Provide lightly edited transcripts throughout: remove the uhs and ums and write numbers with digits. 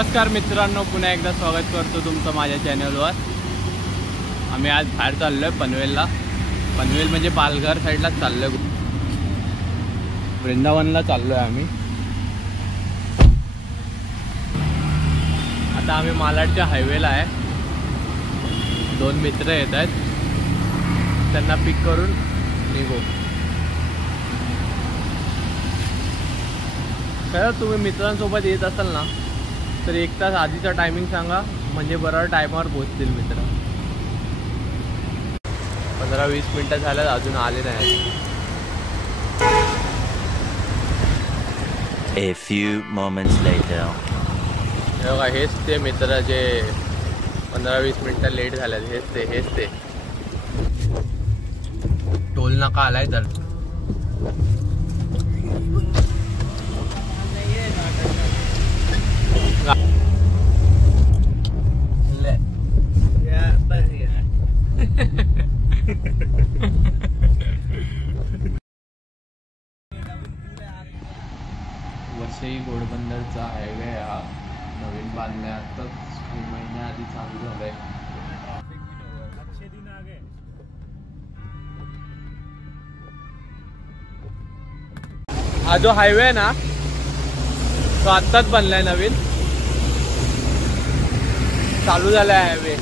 नमस्कार मित्रांनो, पुन्हा एकदा स्वागत करतो तुमचं माझ्या चॅनलवर। आम्ही आज बाहेर चाललो आहे पनवेलला। पनवेल म्हणजे पालघर साईडलाच चाललो आहे, वृंदावनला चाललो आहे आम्ही। आता आम्ही मालाडच्या हायवेला आहे। दोन मित्र येत आहेत, त्यांना पिक करून निघू। खरं तुम्ही मित्रांसोबत येत असाल ना तर 1 तास आधीचा टायमिंग सांगा, म्हणजे बरोबर टायमावर पोहोचतील मित्र। 15-20 मिनटं झाल्यात, अजून आले नाही। A few moments later. हे बघा, हेच ते मित्र जे 15-20 मिनटं लेट झाल्यात। हेच ते टोल नाका आलाय तर वसई घोडबंदरचा हायवे हा नवीन बांधण्यातच काही महिन्याआधी चालू झालाय। हा जो हायवे आहे ना तो आत्ताच बनलाय, नवीन चालू झालाय हायवे।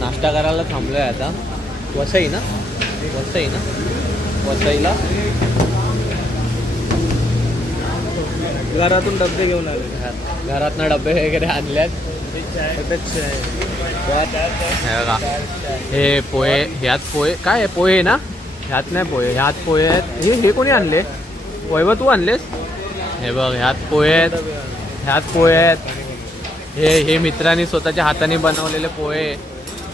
नाश्ता करायला थांबलोय आता। वसईला घरातून डब्बे घेऊन आले, घरातनं डब्बे वगैरे आणल्यात। हे पोहे, ह्यात पोहे काय पोहे ना, ह्यात नाही पोहे, ह्यात पोहे आहेत। हे कोणी आणले? वैभव तू आणलेस? हे बघ, ह्यात पोहे आहेत, हे मित्रांनी स्वतःच्या हाताने बनवलेले पोहे।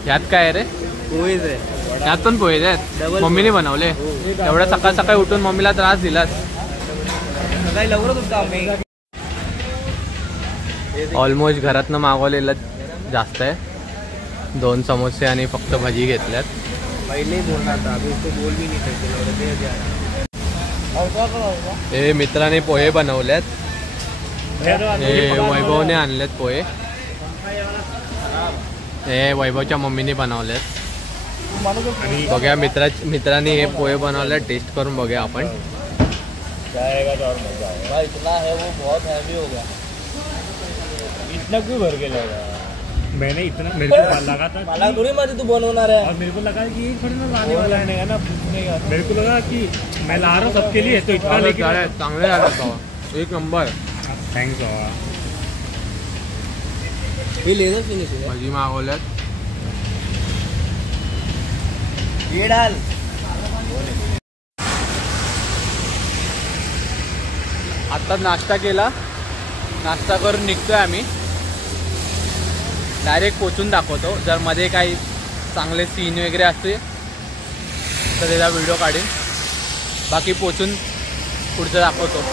ह्यात काय रे? पोहेच आहे। ह्यात पण पोहे आहेत, मम्मीने बनवले। एवढ्या सकाळ सकाळी उठून मम्मीला त्रास दिलास। ऑलमोस्ट घरातनं मागवलेलं जास्त आहे। 2 समोसे आणि फक्त भजी घेतल्यात। हे मित्राने पोहे बनवल्यात, हे वैभवने आणलेत पोहे, हे वैभवच्या मम्मीने बनवलेत। बघूया मित्रांनी हे पोहे बनवले, टेस्ट करून बघूया आपण। इतना है वो बहुत हैवी हो गया। इतना क्यों भर के लगा? मैंने इतना, मेरे को लगा था माला थोड़ी मारी तू बनवणार है, और मेरे को लगा कि ये थोड़ी ना लाने वाला है ना, पूछने का मेरे को लगा कि मैं ला रहा हूँ सबके लिए, तो इतना लेके चांगले झाले, 1 नंबर। थैंक्स बाबा। हे लेदर फिनिश आहे। भजी मागवल्यात, ये डाल। आता नाश्ता केला, नाश्ता करून निघतोय आम्ही। डायरेक्ट पोचून दाखवतो, जर मध्ये काही चांगले सीन वगैरे असते तर त्याचा व्हिडिओ काढीन, बाकी पोचून पुढचं दाखवतो।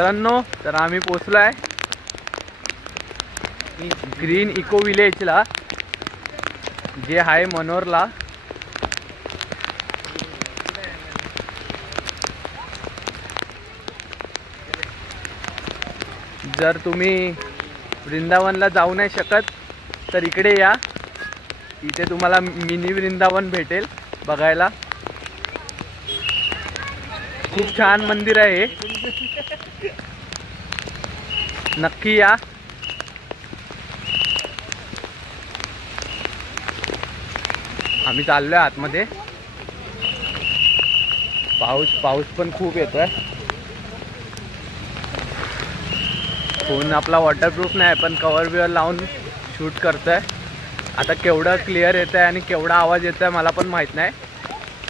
मित्रांनो, तर आम्ही पोचलोय ग्रीन इको विलेजला, जे आहे मनोरला. जर तुम्ही वृंदावनला जाऊ नाही शकत तर इकडे या. इथे तुम्हाला मिनी वृंदावन भेटेल बघायला. खूप छान मंदिर आहे, नक्की या. आम्ही चाललोय आतमध्ये. पाऊस पण खूप येतोय. फोन आपला वॉटरप्रूफ नाही पण कव्हर बिवर लावून शूट करतोय. आता केवढं क्लिअर येत आहे आणि केवढा आवाज येत आहे मला पण माहीत नाही,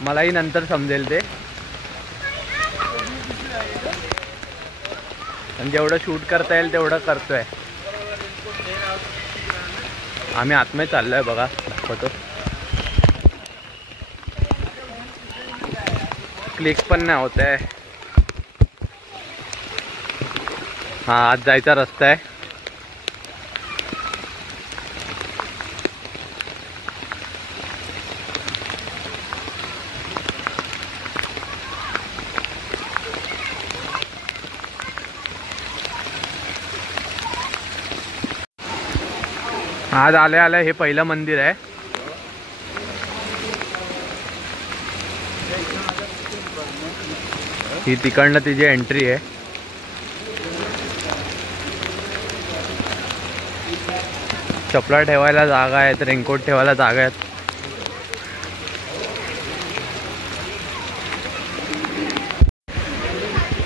मलाही नंतर समजेल ते. आणि जेवढं शूट करता येईल तेवढं करतोय. आम्ही आतमध्ये चाललोय बघा, दाखवतो. क्लिक पण नाही होत आहे. हा, आज जायचा रस्ता आहे. आज आल्या आल्या हे पहिलं मंदिर आहे. ही तिकडनं तिची एंट्री आहे. चपला ठेवायला जागा आहेत, रेनकोट ठेवायला जागा आहेत.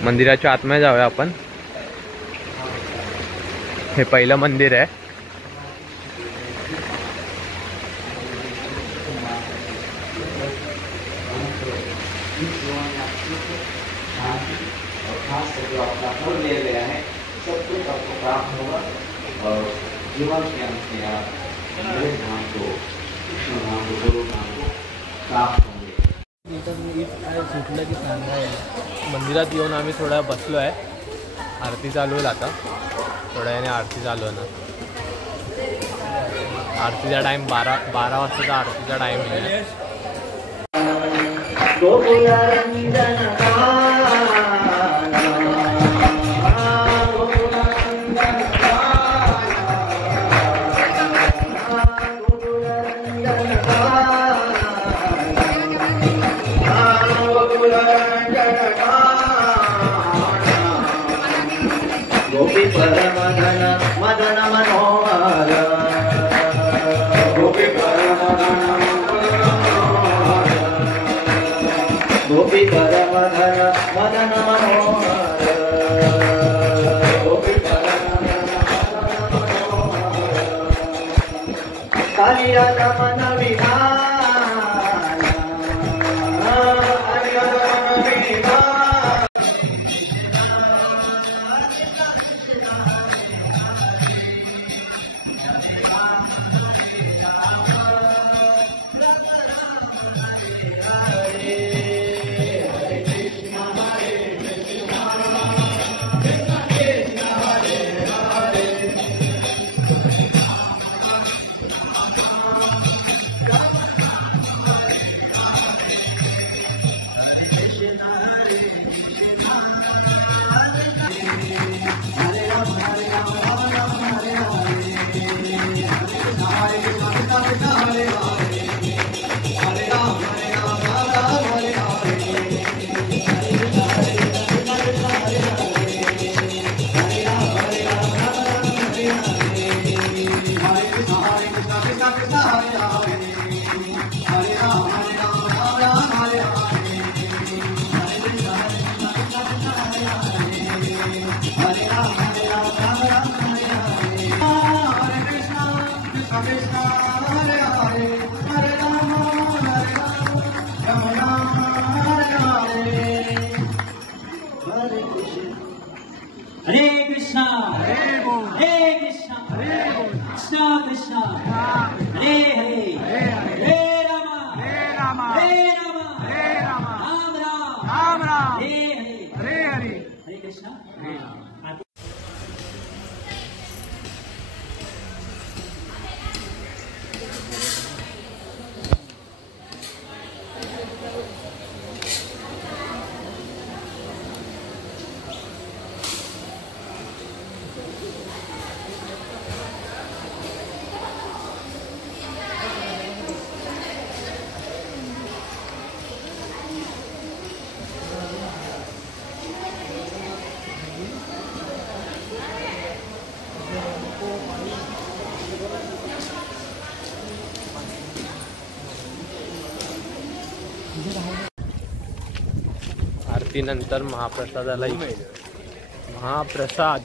मंदिराच्या आतमध्ये जाऊया आपण. हे पहिलं मंदिर आहे. जीवन के अंत में आप मेरे धाम को, कृष्ण धाम को, गुरु धाम को प्राप्त होंगे. मंदिरात येऊन आम्ही थोडा बसलो आहे. आरती चालू होईल आता थोड्या वेळाने. आरती चालू होणार. आरतीचा टाइम 12 वाजताचा आरतीचा टाइम आहे. गोपी परमधन मदन मनोहर, गोपी परमधन गोपी परमधन मदन मनोहर, गोपी परमधन कालिया मन विधान. Hare Krishna, Hare Krishna, Krishna Krishna, Hare Hare, Hare Rama, Hare Rama, Ram Ram, Hare Hare, Hare Krishna. आरतीनंतर महाप्रसादाला महाप्रसाद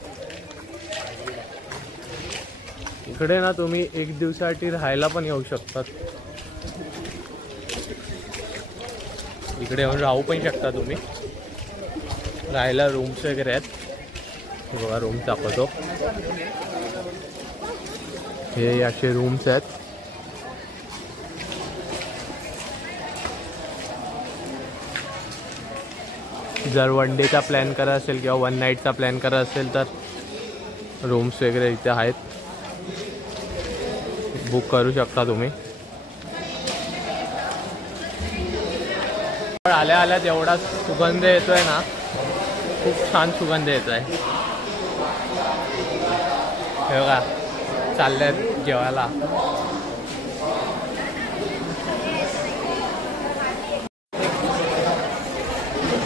इकडे ना तुम्ही एक दिवसासाठी राहायला पण येऊ शकतात. इकडे येऊन राहू पण शकता तुम्ही. राहायला रूम्स वगैरे आहेत. हे बघा रूम्स दाखवतो. हे असे रूम्स आहेत. जर वन डेचा प्लॅन करा असेल किंवा वन नाईटचा प्लॅन करा असेल तर रूम्स वगैरे इथे आहेत. बुक करू शकता तुम्ही. आल्या आल्या जेवढा सुगंध येतोय ना, खूप छान सुगंध येतोय. हे बघा चालल्यात जेवायला.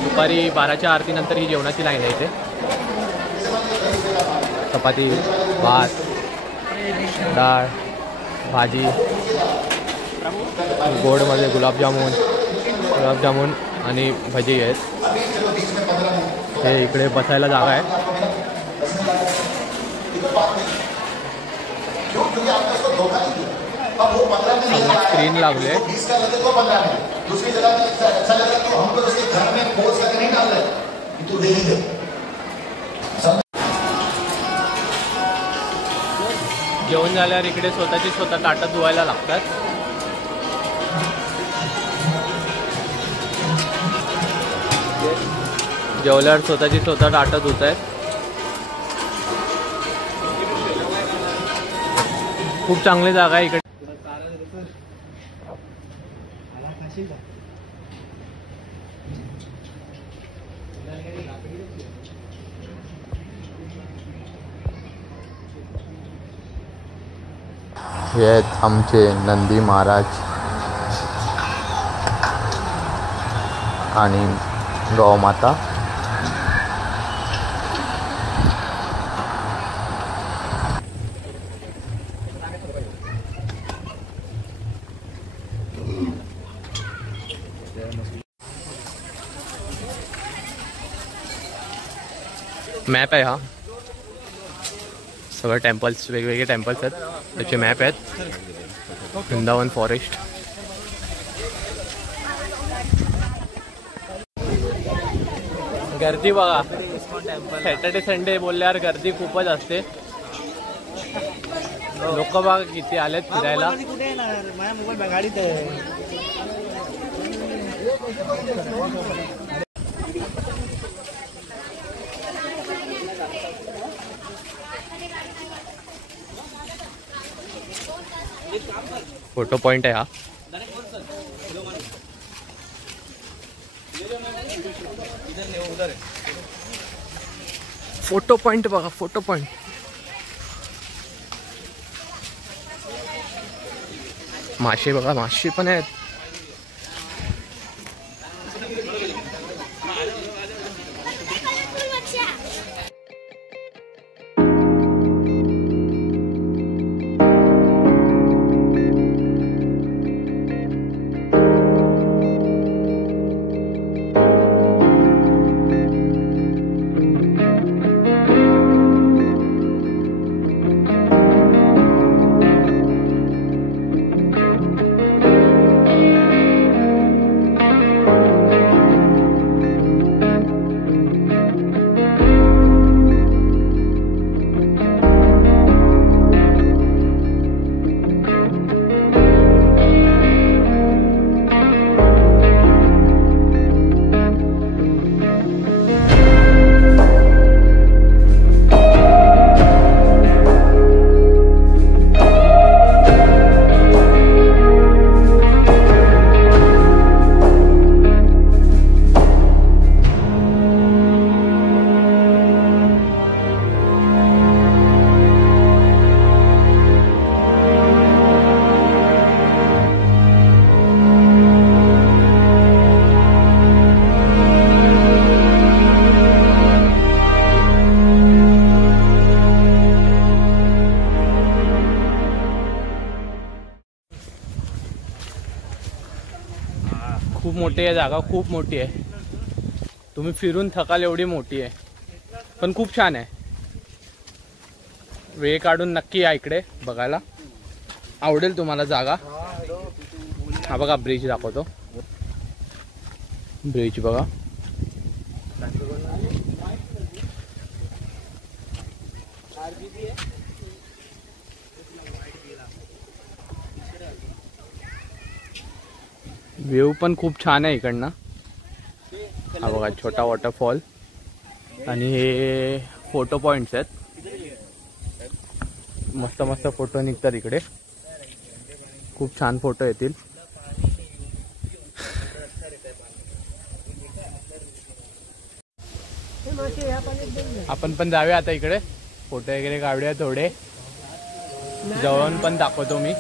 दुपारी 12च्या आरतीनंतर ही जेवणाची लाईन आहे इथे. चपाती, भात, डाळ, भाजी, गोडमध्ये गुलाबजामुन आणि भजी आहेत. हे इकडे बसायला जागा आहे. स्क्रीन लागले. जेवण झाल्यावर इकडे स्वतः ताटं धुवायला लागतात. जेवल्यावर स्वतः ताटं धुत आहेत. खूप चांगली जागा आहे इकडे. हे आहेत आमचे नंदी महाराज आणि गौमाता. मॅप आहे हा. सगळं टेम्पल्स, वेगवेगळे टेम्पल्स आहेत त्याचे मॅप आहेत. वृंदावन फॉरेस्ट. गर्दी बघा. सॅटर्डे संडे बोलल्यावर गर्दी खूपच असते. लोक बघा किती आलेत फिरायला. फोटो पॉइंट आहे हा. फोटो पॉइंट बघा. Photo point. मासे बघा. मासे पण आहेत. खूप मोठी आहे जागा, खूप मोठी आहे. तुम्ही फिरून थकाल एवढी मोठी आहे, पण खूप छान आहे. वेळ काढून नक्की या इकडे बघायला, आवडेल तुम्हाला जागा. हा बघा ब्रिज दाखवतो, ब्रिज बघा. व्ह्यू पण खूप छान आहे इकडनं. हा बघा छोटा वॉटरफॉल आणि हे फोटो पॉइंट्स आहेत. मस्त मस्त फोटो निघतात इकडे, खूप छान फोटो येतील. आपण पण जाऊया आता इकडे, फोटो वगैरे काढूया थोडे, जवळून पण दाखवतो मी.